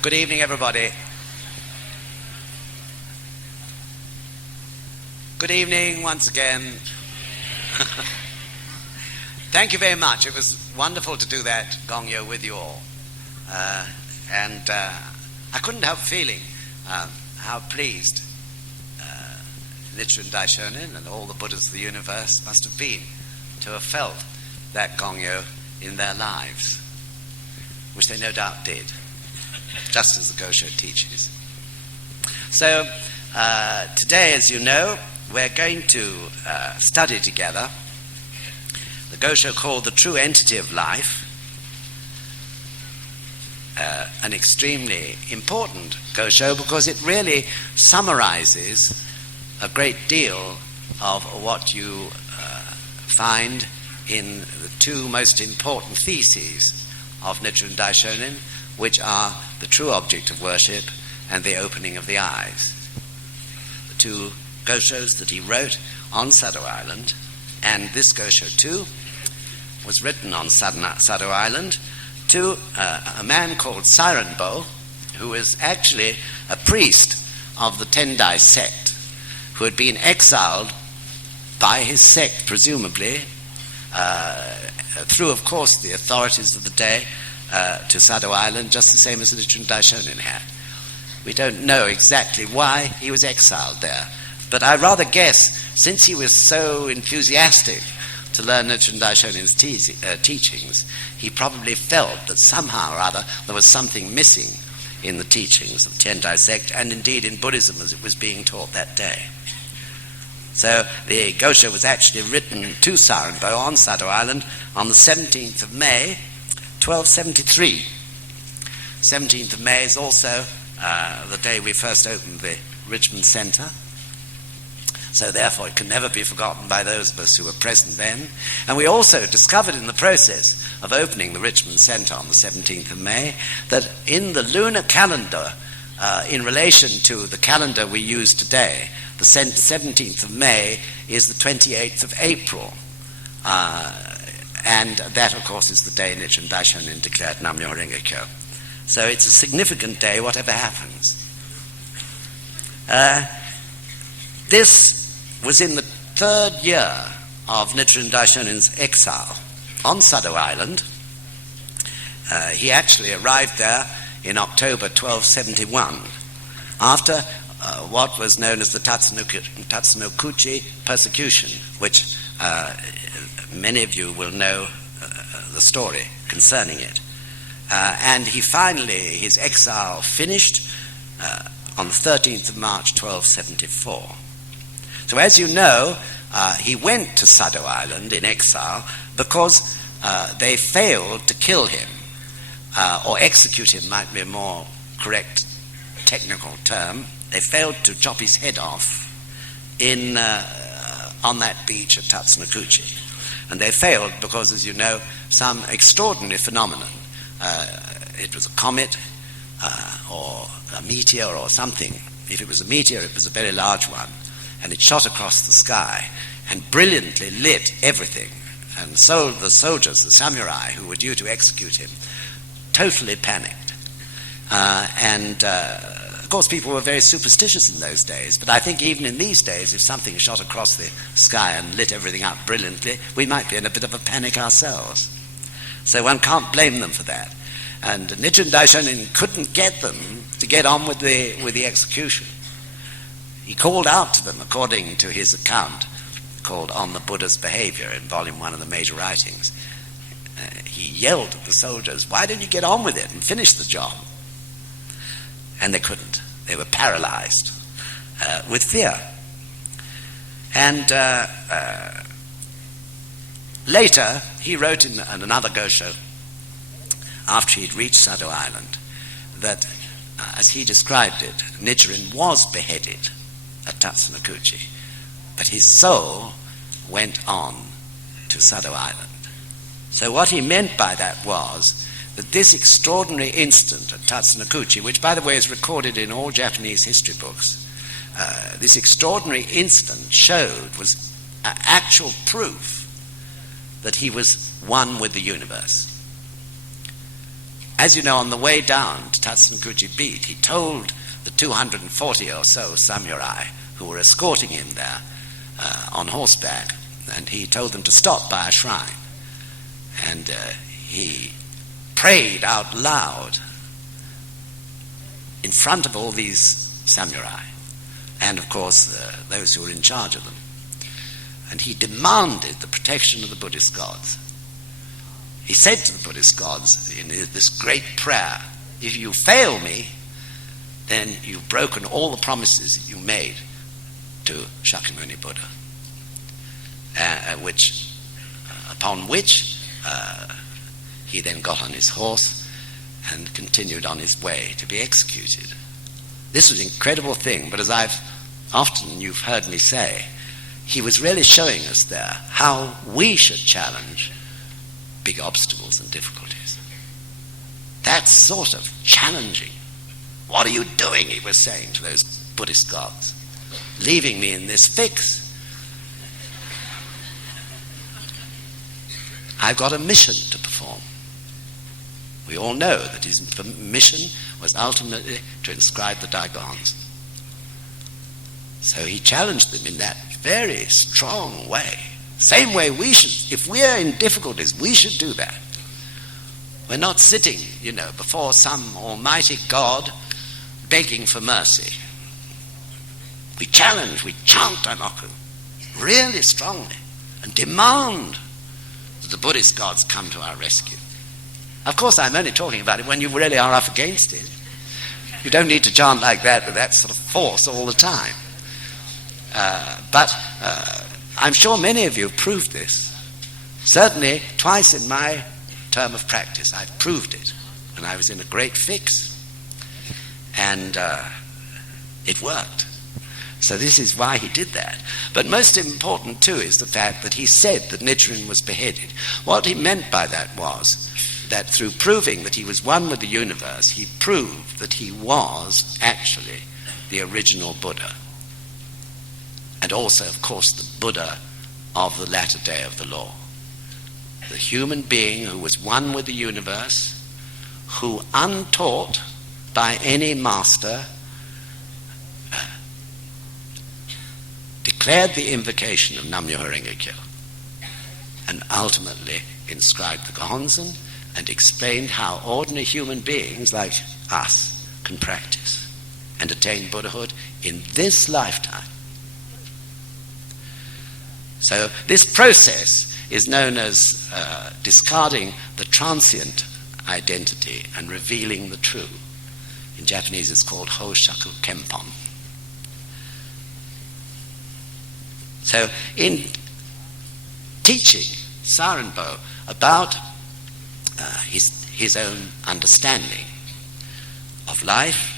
Good evening, everybody. Good evening once again. Thank you very much. It was wonderful to do that gongyo with you all. And I couldn't help feeling how pleased Nichiren Daishonin and all the Buddhas of the universe must have been to have felt that gongyo in their lives, which they no doubt did, just as the Gosho teaches. So today, as you know, we're going to study together the Gosho called The True Entity of Life, an extremely important Gosho because it really summarizes a great deal of what you find in the two most important theses of Nichiren Daishonin, which are the true object of worship and the opening of the eyes. The two Goshos that he wrote on Sado Island, and this Gosho too was written on Sado Island to a man called Sairanbo, who was actually a priest of the Tendai sect, who had been exiled by his sect, presumably, through, of course, the authorities of the day, to Sado Island, just the same as Nichiren Daishonin had. We don't know exactly why he was exiled there, but I rather guess, since he was so enthusiastic to learn Nichiren Daishonin's teachings, he probably felt that somehow or other there was something missing in the teachings of the Tendai sect, and indeed in Buddhism as it was being taught that day. So the Gosho was actually written to Sairanbo on Sado Island on the 17th of May, 1273. 17th of May is also the day we first opened the Richmond Centre. So therefore it can never be forgotten by those of us who were present then. And we also discovered in the process of opening the Richmond Centre on the 17th of May that in the lunar calendar, in relation to the calendar we use today, the 17th of May is the 28th of April. And that, of course, is the day Nichiren Daishonin declared Nam-myoho Renge-kyo. So it's a significant day, whatever happens. This was in the third year of Nichiren Daishonin's exile on Sado Island. He actually arrived there in October 1271, after what was known as the Tatsunokuchi persecution, which many of you will know the story concerning it. And he finally, his exile finished on the 13th of March 1274. So as you know, he went to Sado Island in exile because they failed to kill him, or execute him might be a more correct technical term. They failed to chop his head off on that beach at Tatsunokuchi. And they failed because, as you know, some extraordinary phenomenon, it was a comet or a meteor or something. If it was a meteor, it was a very large one, and it shot across the sky and brilliantly lit everything. And so the soldiers, the samurai who were due to execute him, totally panicked. Of course, people were very superstitious in those days, but I think even in these days, if something shot across the sky and lit everything up brilliantly, we might be in a bit of a panic ourselves. So one can't blame them for that. And Nichiren Daishonin couldn't get them to get on with the execution. He called out to them, according to his account, called On the Buddha's Behavior in Volume 1 of the major writings. He yelled at the soldiers, "Why don't you get on with it and finish the job?" And they couldn't. They were paralyzed with fear. And later, he wrote in another Gosho, after he'd reached Sado Island, that, as he described it, Nichiren was beheaded at Tatsunokuchi, but his soul went on to Sado Island. So what he meant by that was that this extraordinary incident at Tatsunokuchi, which, by the way, is recorded in all Japanese history books, this extraordinary incident was actual proof that he was one with the universe. as you know, on the way down to Tatsunokuchi Beat, he told the 240 or so samurai who were escorting him there on horseback, and he told them to stop by a shrine. And he prayed out loud in front of all these samurai, and of course those who were in charge of them. And he demanded the protection of the Buddhist gods. He said to the Buddhist gods in this great prayer, if you fail me, then you've broken all the promises that you made to Shakyamuni Buddha. Upon which he then got on his horse and continued on his way to be executed. This was an incredible thing, but as you've heard me say, he was really showing us there how we should challenge big obstacles and difficulties. That sort of challenging. What are you doing, he was saying to those Buddhist gods, leaving me in this fix? I've got a mission to perform. We all know that his mission was ultimately to inscribe the Daigons. So he challenged them in that very strong way. Same way we should, if we're in difficulties, we should do that. We're not sitting, before some almighty God begging for mercy. We challenge, we chant Daimoku really strongly and demand that the Buddhist gods come to our rescue. Of course, I'm only talking about it when you really are up against it. You don't need to chant like that with that sort of force all the time. But I'm sure many of you have proved this. Certainly, twice in my term of practice, I've proved it. And I was in a great fix. And it worked. So this is why he did that. But most important, too, is the fact that he said that Nichiren was beheaded. What he meant by that was that through proving that he was one with the universe, he proved that he was actually the original Buddha. And also, of course, the Buddha of the latter day of the law. The human being who was one with the universe, who untaught by any master, declared the invocation of Nam-myoho Renge-kyo, and ultimately inscribed the Gohonzon and explained how ordinary human beings like us can practice and attain Buddhahood in this lifetime. So this process is known as discarding the transient identity and revealing the true. In Japanese it's called Hoshaku Kenpon. So in teaching Sarenbo about his own understanding of life,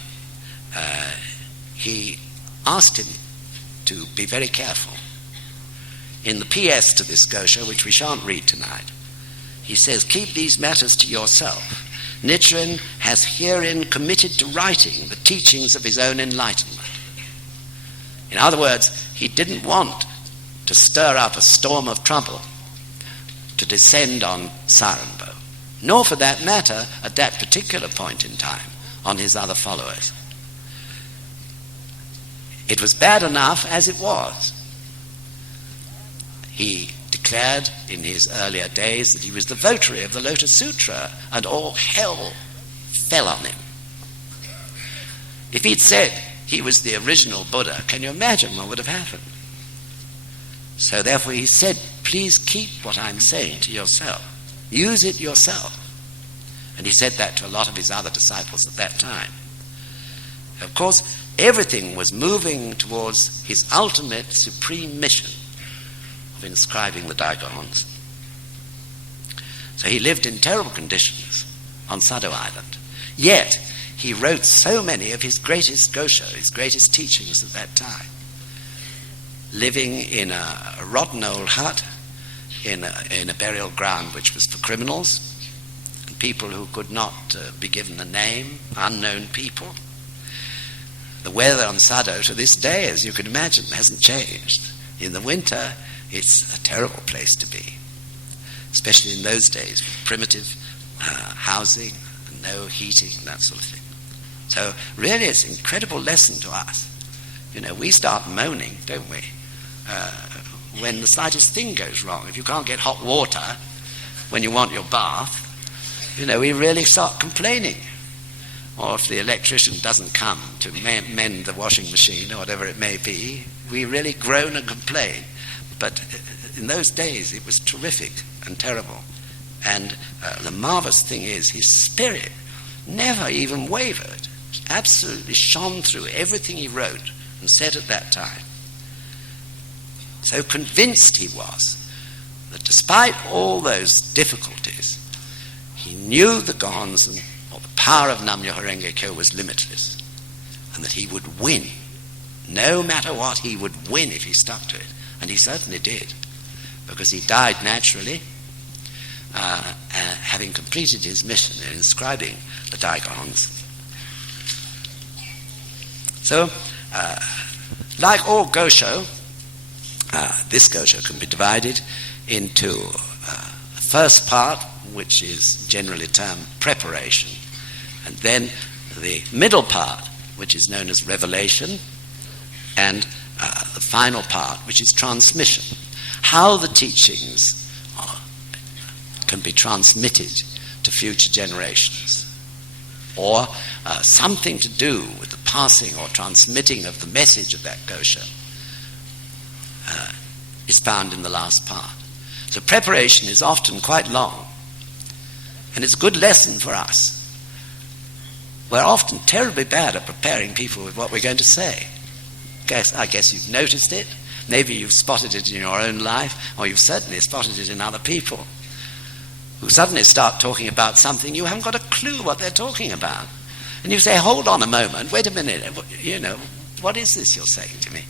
he asked him to be very careful. In the PS to this Gosho, which we shan't read tonight, he says, keep these matters to yourself. Nichiren has herein committed to writing the teachings of his own enlightenment. In other words, he didn't want to stir up a storm of trouble to descend on Sarenbo, nor for that matter, at that particular point in time, on his other followers. It was bad enough as it was. He declared in his earlier days that he was the votary of the Lotus Sutra, and all hell fell on him. If he'd said he was the original Buddha, can you imagine what would have happened? So therefore he said, please keep what I'm saying to yourself. Use it yourself. And he said that to a lot of his other disciples at that time. Of course, everything was moving towards his ultimate supreme mission of inscribing the Daigons. So he lived in terrible conditions on Sado Island. Yet, he wrote so many of his greatest Gosho, his greatest teachings at that time, living in a rotten old hut in a burial ground which was for criminals and people who could not be given a name, unknown people. The weather on Sado to this day, as you can imagine, hasn't changed. In the winter, it's a terrible place to be, especially in those days with primitive housing and no heating, that sort of thing. So really it's an incredible lesson to us. We start moaning, don't we, when the slightest thing goes wrong. If you can't get hot water when you want your bath, we really start complaining. Or if the electrician doesn't come to mend the washing machine or whatever it may be, we really groan and complain. But in those days it was terrific and terrible. And the marvelous thing is his spirit never even wavered. Absolutely shone through everything he wrote and said at that time. So convinced he was that despite all those difficulties, he knew the Gohon's or the power of Nam-myoho Renge Kyo was limitless, and that he would win. No matter what, he would win if he stuck to it. And he certainly did, because he died naturally, having completed his mission in inscribing the Daigohons. So, like all Gosho, this Gosho can be divided into a first part, which is generally termed preparation, and then the middle part, which is known as revelation, and the final part, which is transmission. How the teachings can be transmitted to future generations, or something to do with the passing or transmitting of the message of that Gosho is found in the last part. So preparation is often quite long, and it's a good lesson for us. We're often terribly bad at preparing people with what we're going to say. I guess you've noticed it. Maybe you've spotted it in your own life, or you've certainly spotted it in other people who suddenly start talking about something you haven't got a clue what they're talking about. And you say, hold on a moment, wait a minute, what is this you're saying to me?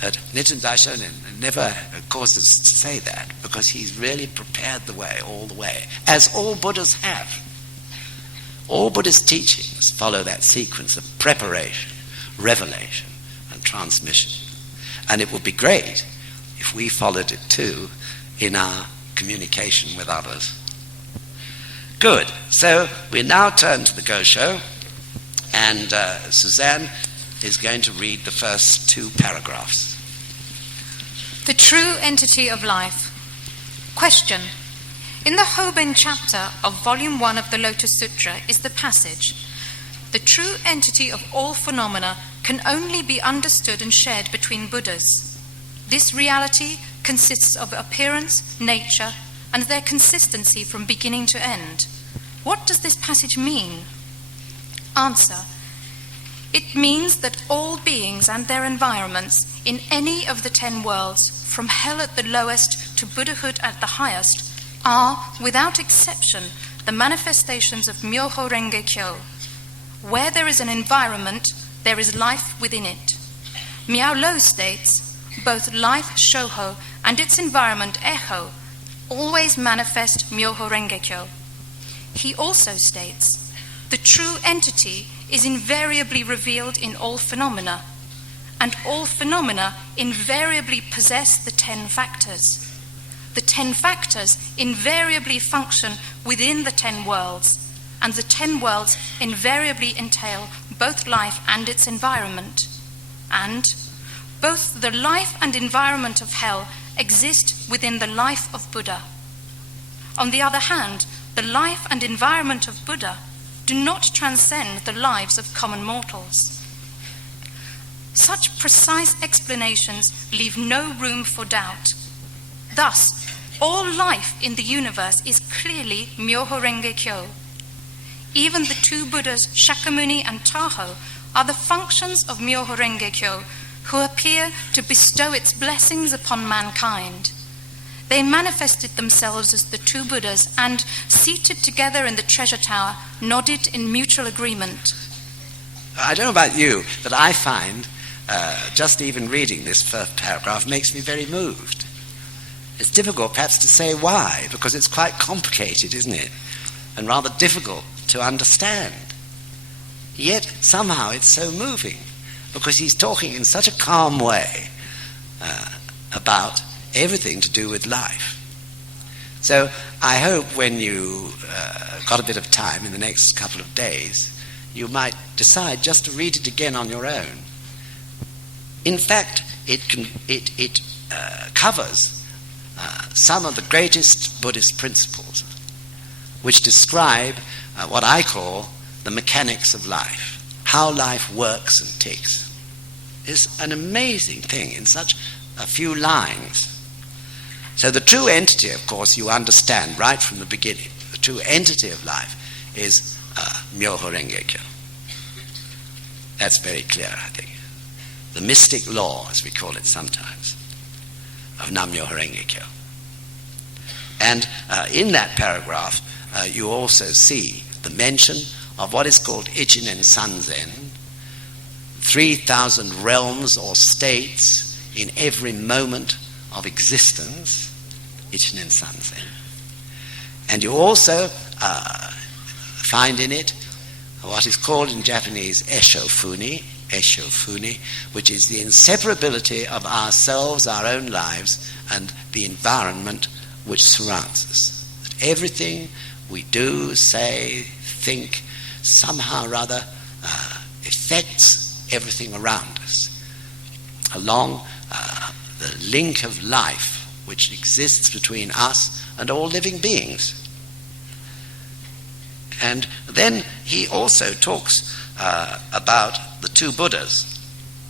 Nichiren Daishonin never caused us to say that, because he's really prepared the way all the way, as all Buddhas have. All Buddhist teachings follow that sequence of preparation, revelation, and transmission. And it would be great if we followed it too in our communication with others. Good. So we now turn to the Gosho, and Suzanne is going to read the first 2 paragraphs. The true entity of life. Question. In the Hoben chapter of Volume 1 of the Lotus Sutra is the passage, the true entity of all phenomena can only be understood and shared between Buddhas. This reality consists of appearance, nature, and their consistency from beginning to end. What does this passage mean? Answer. It means that all beings and their environments in any of the 10 worlds, from hell at the lowest to Buddhahood at the highest, are, without exception, the manifestations of Myoho Renge Kyo. Where there is an environment, there is life within it. Miao Lo states, both life Shoho and its environment Eho always manifest Myoho Renge Kyo. He also states, the true entity is invariably revealed in all phenomena, and all phenomena invariably possess the 10 factors. The 10 factors invariably function within the 10 worlds, and the 10 worlds invariably entail both life and its environment. And both the life and environment of hell exist within the life of Buddha. On the other hand, the life and environment of Buddha do not transcend the lives of common mortals. Such precise explanations leave no room for doubt. Thus, all life in the universe is clearly Myoho Renge Kyo. Even the 2 Buddhas, Shakyamuni and Taho, are the functions of Myoho Renge Kyo, who appear to bestow its blessings upon mankind. They manifested themselves as the 2 Buddhas and, seated together in the treasure tower, nodded in mutual agreement. I don't know about you, but I find just even reading this first paragraph makes me very moved. It's difficult perhaps to say why, because it's quite complicated, isn't it? And rather difficult to understand. Yet somehow it's so moving, because he's talking in such a calm way about everything to do with life. So I hope when you got a bit of time in the next couple of days, you might decide just to read it again on your own. In fact, it covers some of the greatest Buddhist principles, which describe what I call the mechanics of life, how life works and ticks. It's an amazing thing in such a few lines. So the true entity, of course, you understand right from the beginning. The true entity of life is Myoho Renge Kyo. That's very clear, I think. The mystic law, as we call it sometimes, of Nam-myoho Renge Kyo. And in that paragraph, you also see the mention of what is called Ichinen Sanzen, 3,000 realms or states in every moment of existence, Ichinen Sanzen. And you also find in it what is called in Japanese Eshofuni, which is the inseparability of ourselves, our own lives, and the environment which surrounds us. That everything we do, say, think, somehow or other affects everything around us along the link of life which exists between us and all living beings. And then he also talks about the two Buddhas.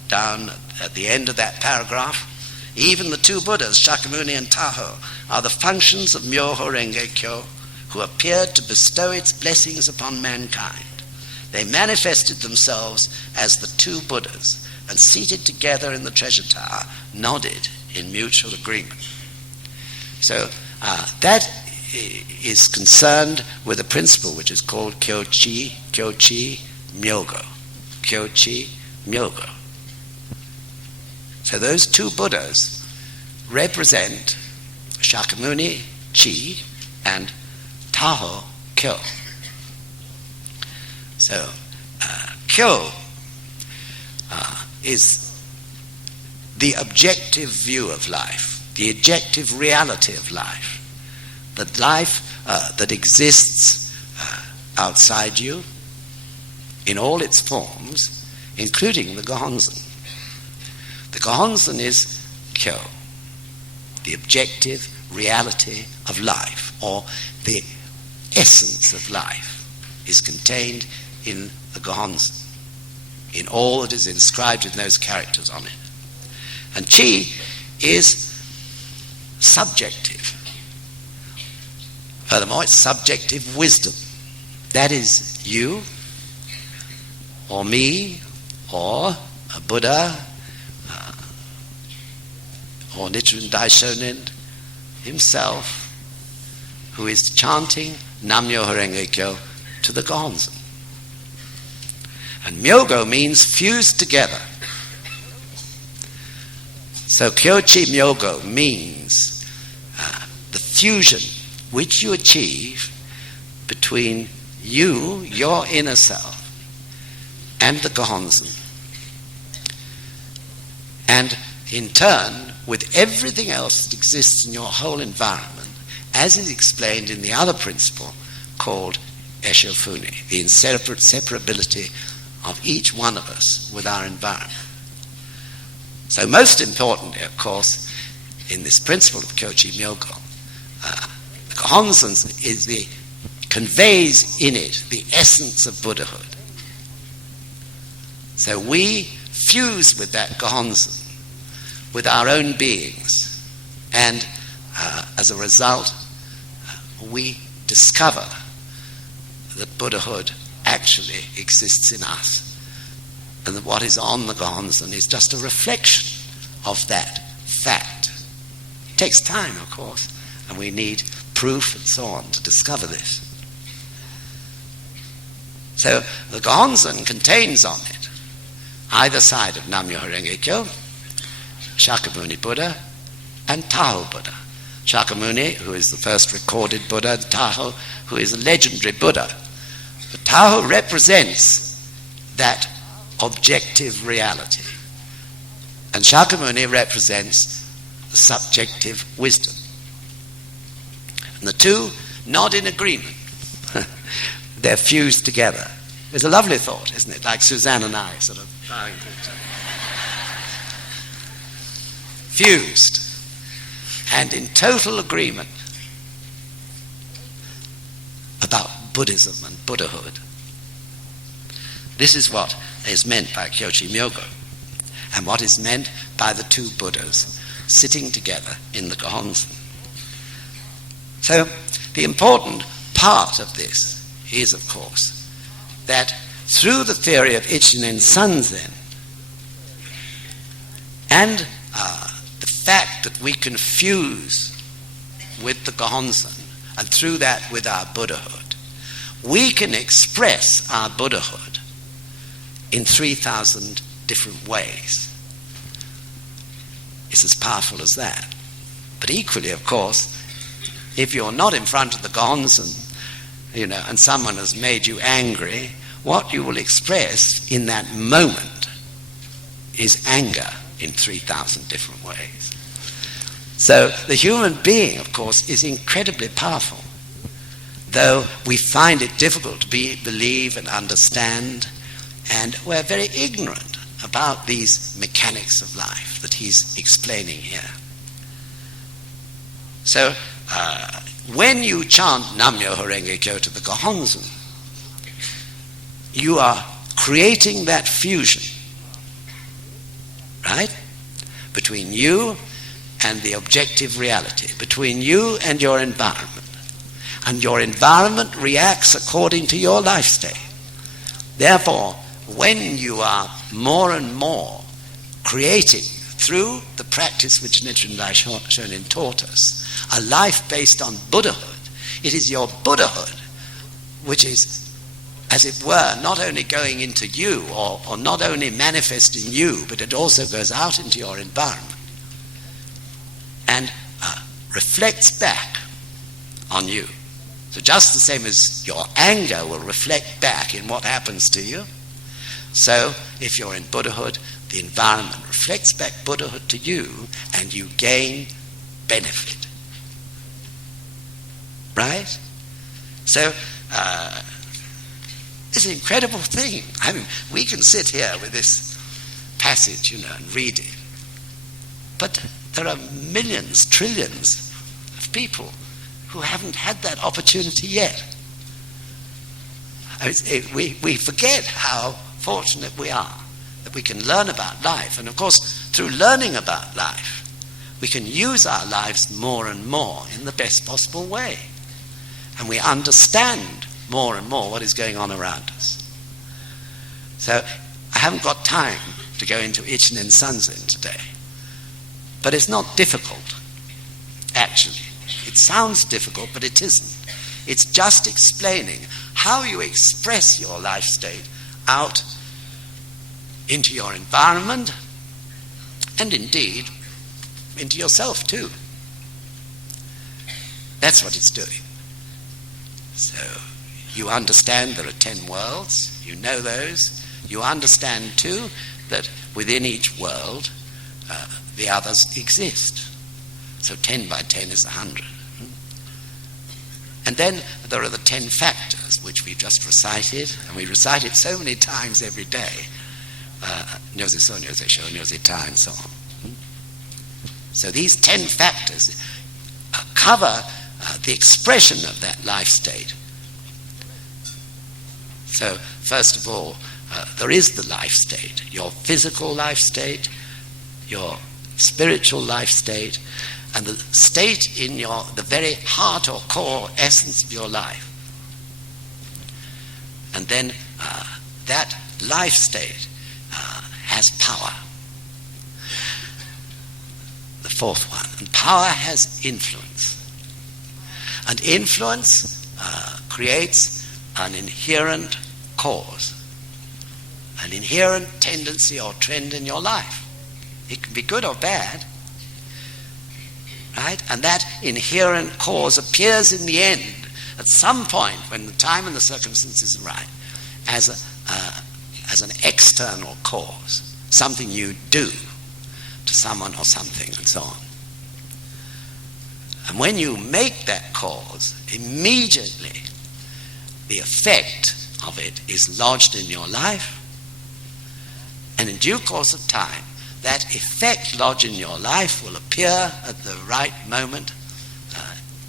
Down at the end of that paragraph, even the two Buddhas, Shakyamuni and Taho, are the functions of Myoho Renge Kyo, who appeared to bestow its blessings upon mankind. They manifested themselves as the two Buddhas, and seated together in the treasure tower, nodded in mutual agreement. So that is concerned with a principle which is called Kyochi Myogo. Kyochi Myogo. So those two Buddhas represent Shakyamuni Chi and Taho Kyo. So Kyo is the objective view of life, the objective reality of life, the life that exists outside you in all its forms, including the Gohonzon. The Gohonzon is Kyo, the objective reality of life, or the essence of life is contained in the Gohonzon, in all that is inscribed in those characters on it. And Chi is subjective. Furthermore, it's subjective wisdom. That is you, or me, or a Buddha, or Nichiren Daishonin himself, who is chanting Nam-myoho Renge Kyo to the Gohonzon. And Myogo means fused together. So Kyochi Myogo means the fusion which you achieve between you, your inner self, and the Gohonzon. And in turn, with everything else that exists in your whole environment, as is explained in the other principle called Eshofuni, the inseparability of each one of us with our environment. So most importantly, of course, in this principle of Kyochi Myogo, the Gohonzon conveys in it the essence of Buddhahood. So we fuse with that Gohonzon, with our own beings, and as a result, we discover that Buddhahood actually exists in us, and that what is on the Gohonzon is just a reflection of that fact. It takes time, of course, and we need proof and so on to discover this. So the Gohonzon contains on it, either side of Nam-myoho Renge Kyo, Shakyamuni Buddha and Taho Buddha. Shakyamuni, who is the first recorded Buddha, and Taho, who is a legendary Buddha. But Taho represents that objective reality, and Shakyamuni represents the subjective wisdom. And the two not in agreement. They're fused together. It's a lovely thought, isn't it? Like Suzanne and I sort of bowing to each other. Fused and in total agreement about Buddhism and Buddhahood. This is what is meant by Kyoshi Myogo, and what is meant by the two Buddhas sitting together in the Gohonzon. So the important part of this is, of course, that through the theory of Ichinen Sanzen and the fact that we can fuse with the Gohonzon, and through that with our Buddhahood, we can express our Buddhahood in 3,000 different ways. It's as powerful as that. But equally, of course, if you're not in front of the Gohonzon, and someone has made you angry, what you will express in that moment is anger in 3,000 different ways. So the human being, of course, is incredibly powerful, though we find it difficult to believe and understand, and we're very ignorant about these mechanics of life that he's explaining here. So when you chant Nam-myoho Renge Kyo to the Gohonzon, you are creating that fusion, right, between you and the objective reality, between you and your environment. And your environment reacts according to your life state. Therefore, when you are more and more creating, through the practice which Nichiren Daishonin taught us, a life based on Buddhahood, it is your Buddhahood which is, as it were, not only going into you or not only manifesting you, but it also goes out into your environment and reflects back on you. So just the same as your anger will reflect back in what happens to you, so if you're in Buddhahood, the environment reflects back Buddhahood to you and you gain benefit. Right? So it's an incredible thing. I mean, we can sit here with this passage, and read it. But there are millions, trillions of people who haven't had that opportunity yet. I mean, we forget how fortunate we are that we can learn about life. And of course, through learning about life, we can use our lives more and more in the best possible way. And we understand more and more what is going on around us. So I haven't got time to go into Ichinen Sanzen today. But it's not difficult, actually. It sounds difficult, but it isn't. It's just explaining how you express your life state out into your environment and indeed into yourself too. That's what it's doing. So you understand there are 10 worlds, you know those. You understand too that within each world the others exist. So 10 by 10 is 100. And then there are the 10 factors which we've just recited, and we recite it so many times every day. Nyoze so, nyoze sho, nyoze ta, and so on. So these 10 factors cover the expression of that life state. So first of all, there is the life state, your physical life state, your spiritual life state, and the state in the very heart or core essence of your life. And then that life state has power. The fourth one. And power has influence. And influence creates an inherent cause, an inherent tendency or trend in your life. It can be good or bad. Right? And that inherent cause appears in the end, at some point when the time and the circumstances are right, as an external cause, something you do to someone or something, and so on. And when you make that cause, immediately the effect of it is lodged in your life, and in due course of time, that effect lodged in your life will appear at the right moment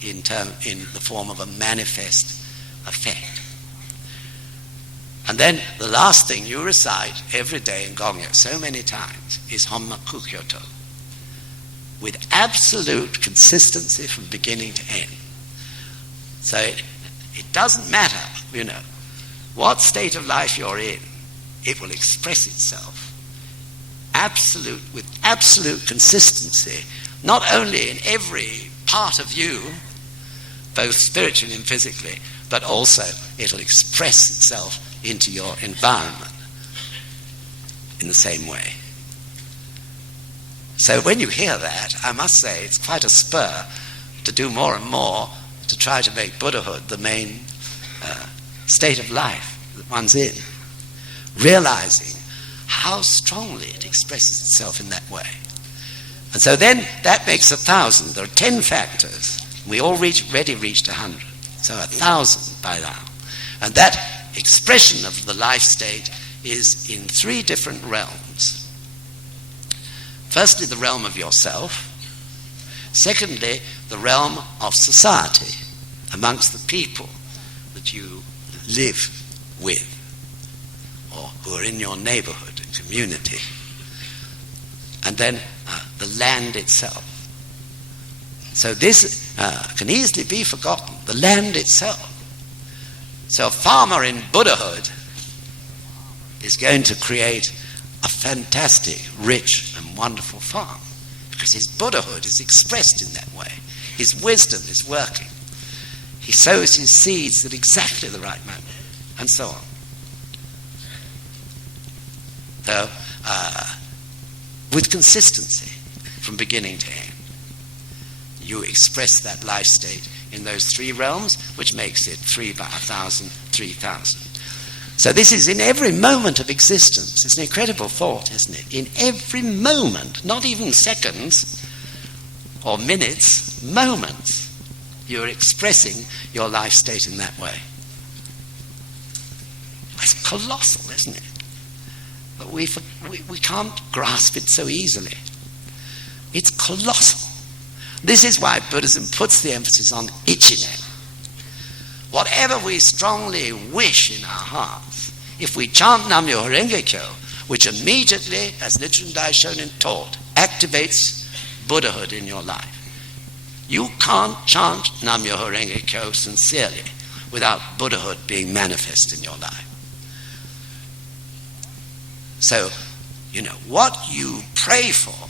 in the form of a manifest effect. And then the last thing you recite every day in Gongyo so many times is Homma Kukyoto, with absolute consistency from beginning to end. So it doesn't matter, what state of life you're in, it will express itself with absolute consistency, not only in every part of you, both spiritually and physically, but also it'll express itself into your environment in the same way. So when you hear that, I must say it's quite a spur to do more and more to try to make Buddhahood the main state of life that one's in, realizing how strongly it expresses itself in that way. And so then that makes 1,000. There are 10 factors. We already reached 100. So 1,000 by now. And that expression of the life state is in 3 different realms. Firstly, the realm of yourself. Secondly, the realm of society, amongst the people that you live with, or who are in your neighborhood and community. And then the land itself. So this can easily be forgotten, the land itself. So a farmer in Buddhahood is going to create a fantastic, rich and wonderful farm, because his Buddhahood is expressed in that way. His wisdom is working. He sows his seeds at exactly the right moment, and so on. So, with consistency from beginning to end, you express that life state in those 3 realms, which makes it 3 by 1,000, 3,000. So this is in every moment of existence. It's an incredible thought, isn't it? In every moment, not even seconds or minutes, moments, you're expressing your life state in that way. It's colossal, isn't it? But we can't grasp it so easily. It's colossal. This is why Buddhism puts the emphasis on ichinen. Whatever we strongly wish in our hearts, if we chant Nam-myoho Renge-kyo, which immediately, as Nichiren Daishonin taught, activates Buddhahood in your life. You can't chant Nam-myoho Renge-kyo sincerely without Buddhahood being manifest in your life. So, what you pray for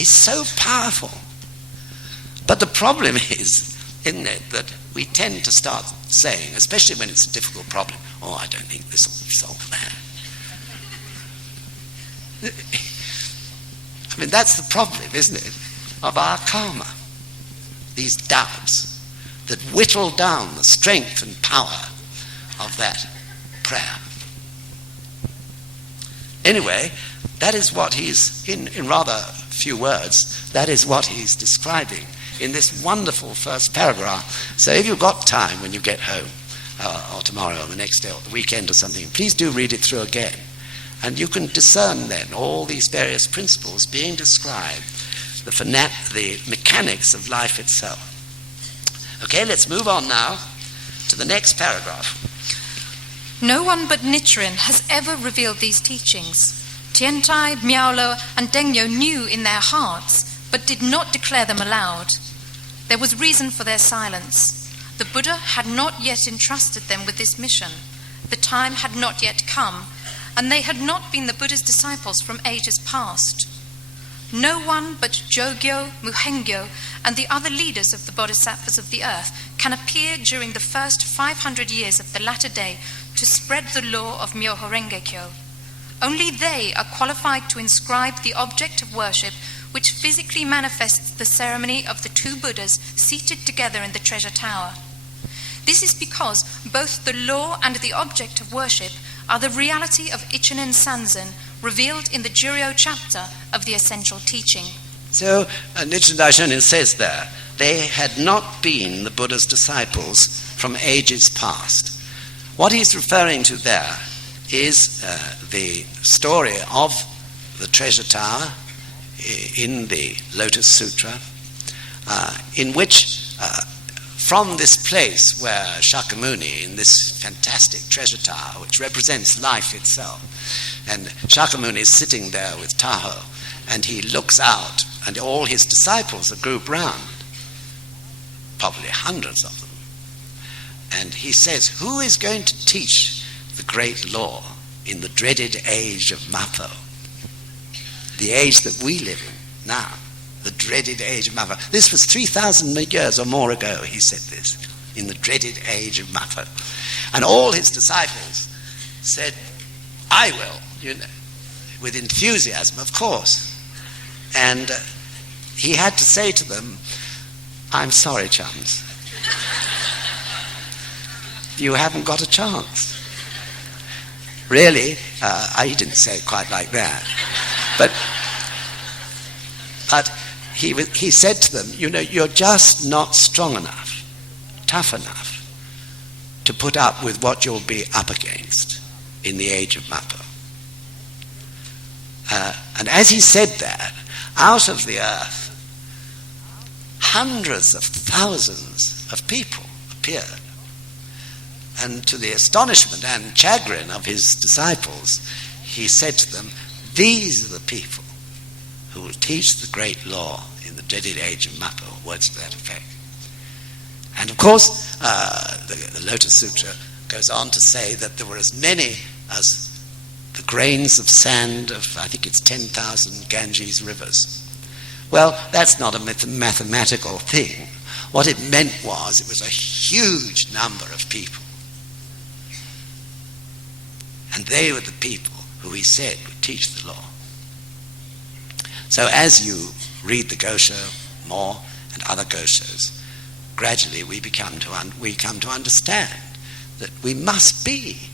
is so powerful. But the problem is, isn't it, that we tend to start saying, especially when it's a difficult problem, oh, I don't think this will solve that. I mean, that's the problem, isn't it, of our karma. These doubts that whittle down the strength and power of that prayer. Anyway, that is what he's, in rather few words, that is what he's describing in this wonderful first paragraph. So if you've got time when you get home, or tomorrow or the next day or the weekend or something, please do read it through again. And you can discern then all these various principles being described, the mechanics of life itself. Okay, let's move on now to the next paragraph. No one but Nichiren has ever revealed these teachings. Tiantai, Miaolo, and Dengyo knew in their hearts, but did not declare them aloud. There was reason for their silence. The Buddha had not yet entrusted them with this mission. The time had not yet come, and they had not been the Buddha's disciples from ages past. No one but Jogyo, Muhengyo, and the other leaders of the Bodhisattvas of the earth can appear during the first 500 years of the latter day to spread the law of Myoho Renge-kyo. Only they are qualified to inscribe the object of worship which physically manifests the ceremony of the 2 Buddhas seated together in the treasure tower. This is because both the law and the object of worship are the reality of Ichinen Sanzen revealed in the Juryo chapter of the Essential Teaching. So Nichiren Daishonin says there, they had not been the Buddha's disciples from ages past. What he's referring to there is the story of the treasure tower in the Lotus Sutra, in which from this place where Shakyamuni, in this fantastic treasure tower, which represents life itself, and Shakyamuni is sitting there with Tahoe, and he looks out, and all his disciples are grouped round, probably hundreds of them. And he says, who is going to teach the great law in the dreaded age of Mappo? The age that we live in now, the dreaded age of Mappo. This was 3,000 years or more ago, he said this, in the dreaded age of Mappo. And all his disciples said, I will, with enthusiasm, of course. And he had to say to them, I'm sorry, chums. You haven't got a chance. Really, he didn't say it quite like that. But he said to them, you're just not strong enough, tough enough to put up with what you'll be up against in the age of Mappo. And as he said that, out of the earth, hundreds of thousands of people appeared. And to the astonishment and chagrin of his disciples, he said to them, these are the people who will teach the great law in the dreaded age of Mappo, words to that effect. And of course, the Lotus Sutra goes on to say that there were as many as the grains of sand of, I think it's 10,000 Ganges rivers. Well, that's not a mathematical thing. What it meant was it was a huge number of people. And they were the people who he said would teach the law. So as you read the Gosho more and other Goshos, gradually we come to understand that we must be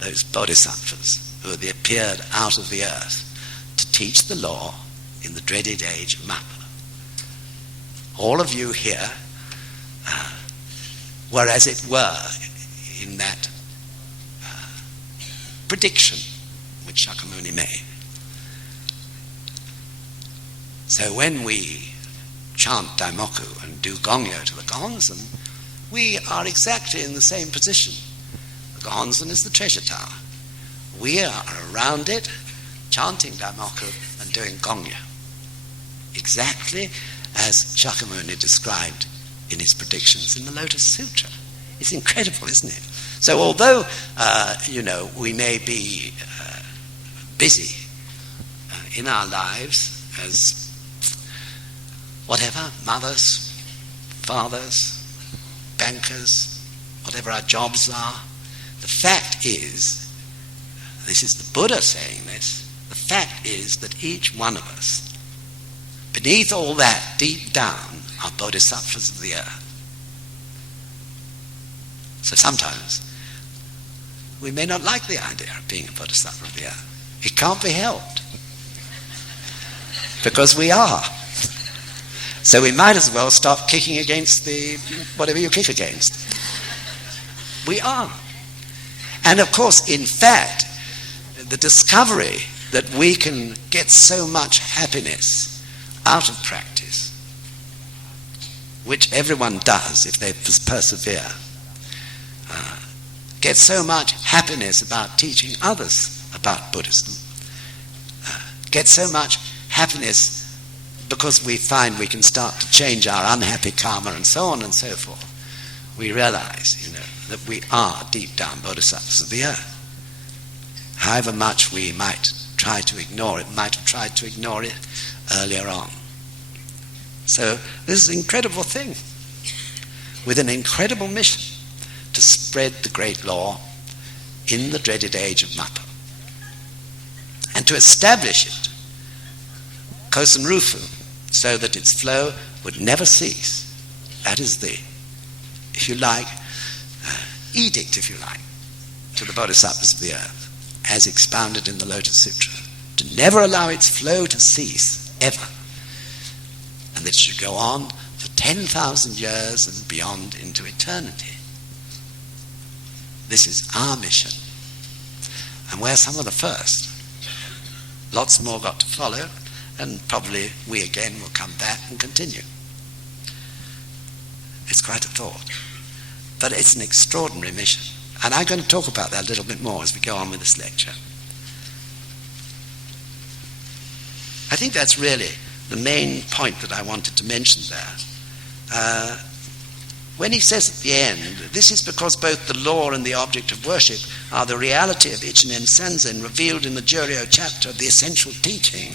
those Bodhisattvas who have appeared out of the earth to teach the law in the dreaded age of Mappo. All of you here were, as it were, in that prediction which Shakyamuni made. So when we chant Daimoku and do Gongyo to the Gohonzon, we are exactly in the same position. The Gohonzon is the treasure tower. We are around it, chanting Daimoku and doing Gongyo, exactly as Shakyamuni described in his predictions in the Lotus Sutra. It's incredible, isn't it? So although, we may be busy in our lives as whatever, mothers, fathers, bankers, whatever our jobs are, the fact is, this is the Buddha saying this, the fact is that each one of us, beneath all that, deep down, are bodhisattvas of the earth. So sometimes we may not like the idea of being a bodhisattva of the earth. It can't be helped. Because we are. So we might as well stop kicking against whatever you kick against. We are. And of course, in fact, the discovery that we can get so much happiness out of practice, which everyone does if they persevere, get so much happiness about teaching others about Buddhism, get so much happiness because we find we can start to change our unhappy karma and so on and so forth. We realize, that we are deep down bodhisattvas of the earth. However much we might try to ignore it, might have tried to ignore it earlier on. So this is an incredible thing, with an incredible mission to spread the great law in the dreaded age of Mappo, and to establish it, Kosen Rufu, so that its flow would never cease. That is the, if you like, edict, if you like, to the Bodhisattvas of the earth, as expounded in the Lotus Sutra, to never allow its flow to cease, ever. and that it should go on for 10,000 years and beyond into eternity. This is our mission. And we're some of the first. Lots more got to follow, and probably we again will come back and continue. It's quite a thought. But it's an extraordinary mission. And I'm going to talk about that a little bit more as we go on with this lecture. I think that's really the main point that I wanted to mention there. When he says at the end, this is because both the law and the object of worship are the reality of Ichinen Sanzen revealed in the Juryo chapter of the essential teaching,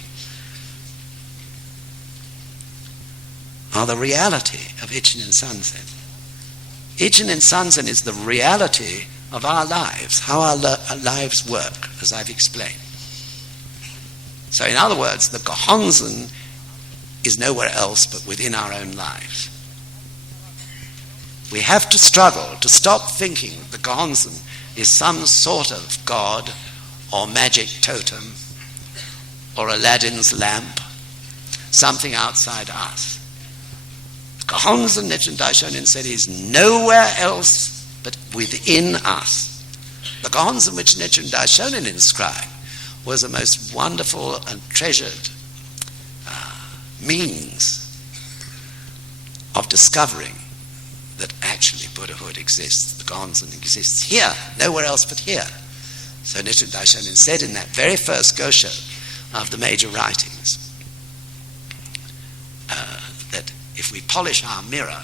are the reality of Ichinen Sanzen. Ichinen Sanzen is the reality of our lives, how our lives work, as I've explained. So in other words, the Gohonzon is nowhere else but within our own lives. We have to struggle to stop thinking the Gohonzon is some sort of god or magic totem or Aladdin's lamp, something outside us. Gohonzon, Nichiren Daishonin said, is nowhere else but within us. The Gohonzon which Nichiren Daishonin inscribed was a most wonderful and treasured means of discovering that actually Buddhahood exists. The Gohonzon exists here, nowhere else but here. So Nichiren Daishonin said in that very first Gosho of the major writings that if we polish our mirror,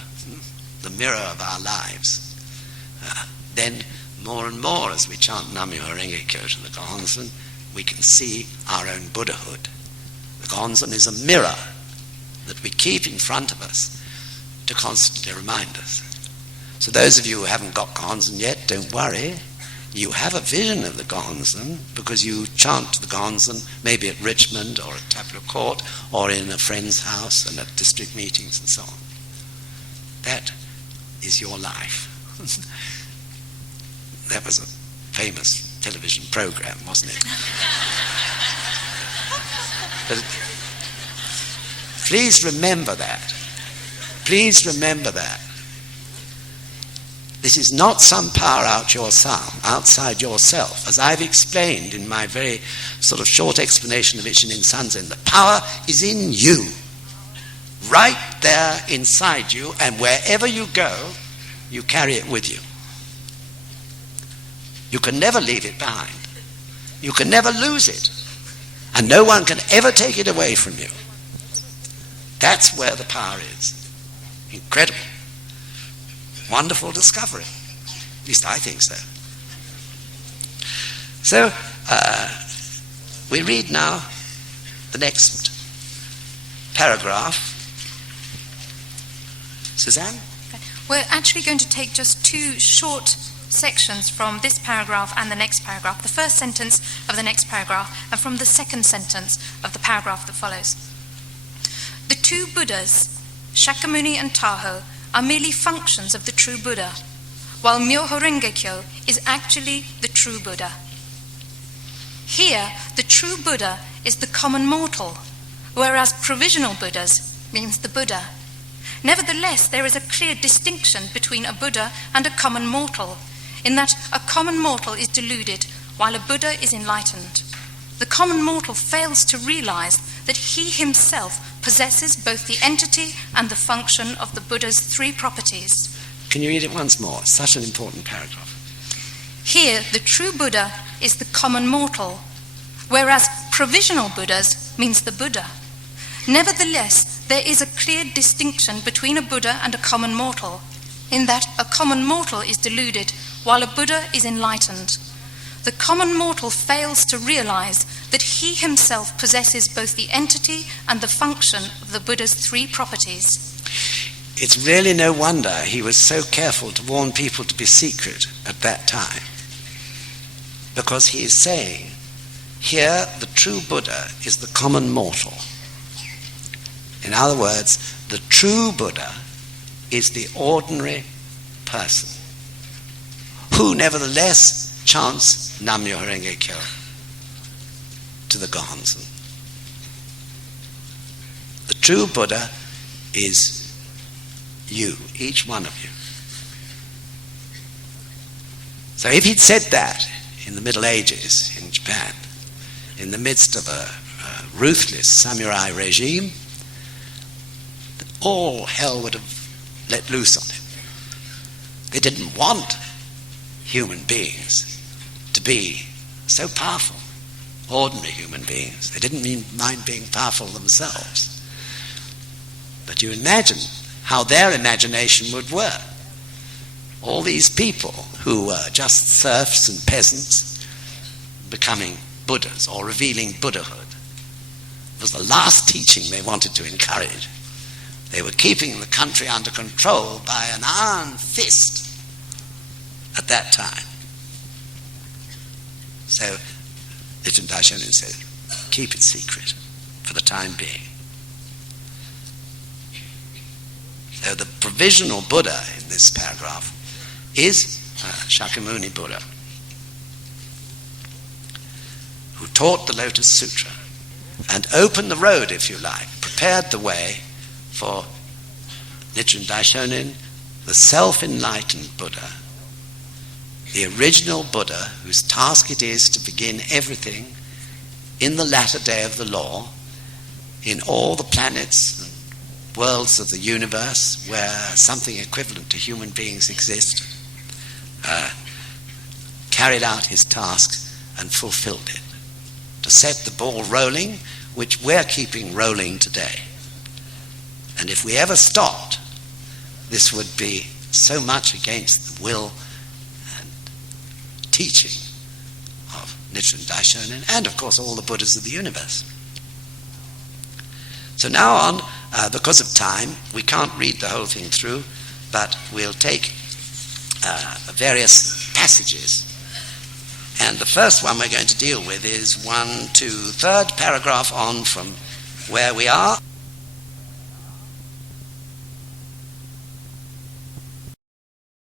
the mirror of our lives, then more and more as we chant Nam-myoho Renge Kyo to the Gohonzon, we can see our own Buddhahood. The Gohonzon is a mirror that we keep in front of us to constantly remind us. So those of you who haven't got Gohonzon yet, don't worry. You have a vision of the Gohonzon because you chant the Gohonzon maybe at Richmond or at Taplow Court or in a friend's house and at district meetings and so on. That is your life. That was a famous television program, wasn't it? But please remember that. Please remember that. This is not some power outside yourself. As I've explained in my very sort of short explanation of Ichinen Sanzen, the power is in you, right there inside you, and wherever you go, you carry it with you. You can never leave it behind. You can never lose it. And no one can ever take it away from you. That's where the power is. Incredible. Wonderful discovery. At least I think so. So, we read now the next paragraph. Suzanne? We're actually going to take just two short sections from this paragraph and the next paragraph, the first sentence of the next paragraph, and from the second sentence of the paragraph that follows. The two Buddhas, Shakyamuni and Taho, are merely functions of the true Buddha, while Myoho Renge Kyo is actually the true Buddha. Here, the true Buddha is the common mortal, whereas provisional Buddhas means the Buddha. Nevertheless, there is a clear distinction between a Buddha and a common mortal, in that a common mortal is deluded while a Buddha is enlightened. The common mortal fails to realize that he himself possesses both the entity and the function of the Buddha's three properties. Can you read it once more? Such an important paragraph. Here, the true Buddha is the common mortal, whereas provisional Buddhas means the Buddha. Nevertheless, there is a clear distinction between a Buddha and a common mortal, in that a common mortal is deluded while a Buddha is enlightened. The common mortal fails to realize that he himself possesses both the entity and the function of the Buddha's three properties. It's really no wonder he was so careful to warn people to be secret at that time. Because he is saying, here the true Buddha is the common mortal. In other words, the true Buddha is the ordinary person, who nevertheless chants Nam-myoho Renge Kyo to the Gohonzon. The true Buddha is you, each one of you. So if he'd said that in the Middle Ages in Japan, in the midst of a ruthless samurai regime, all hell would have let loose on him. They didn't want human beings to be so powerful, ordinary human beings. They didn't mind being powerful themselves. But you imagine how their imagination would work. All these people who were just serfs and peasants becoming Buddhas or revealing Buddhahood was the last teaching they wanted to encourage. They were keeping the country under control by an iron fist at that time. So Nichiren Daishonin said, keep it secret for the time being. So the provisional Buddha in this paragraph is Shakyamuni Buddha, who taught the Lotus Sutra and opened the road, if you like, prepared the way for Nichiren Daishonin, the self-enlightened Buddha, the original Buddha whose task it is to begin everything in the latter day of the law, in all the planets and worlds of the universe where something equivalent to human beings exist, carried out his task and fulfilled it, to set the ball rolling, which we're keeping rolling today. And if we ever stopped, this would be so much against the will and teaching of Nichiren Daishonin and, of course, all the Buddhas of the universe. So now on, because of time, we can't read the whole thing through, but we'll take various passages. And the first one we're going to deal with is 1 to 3rd paragraph on from where we are.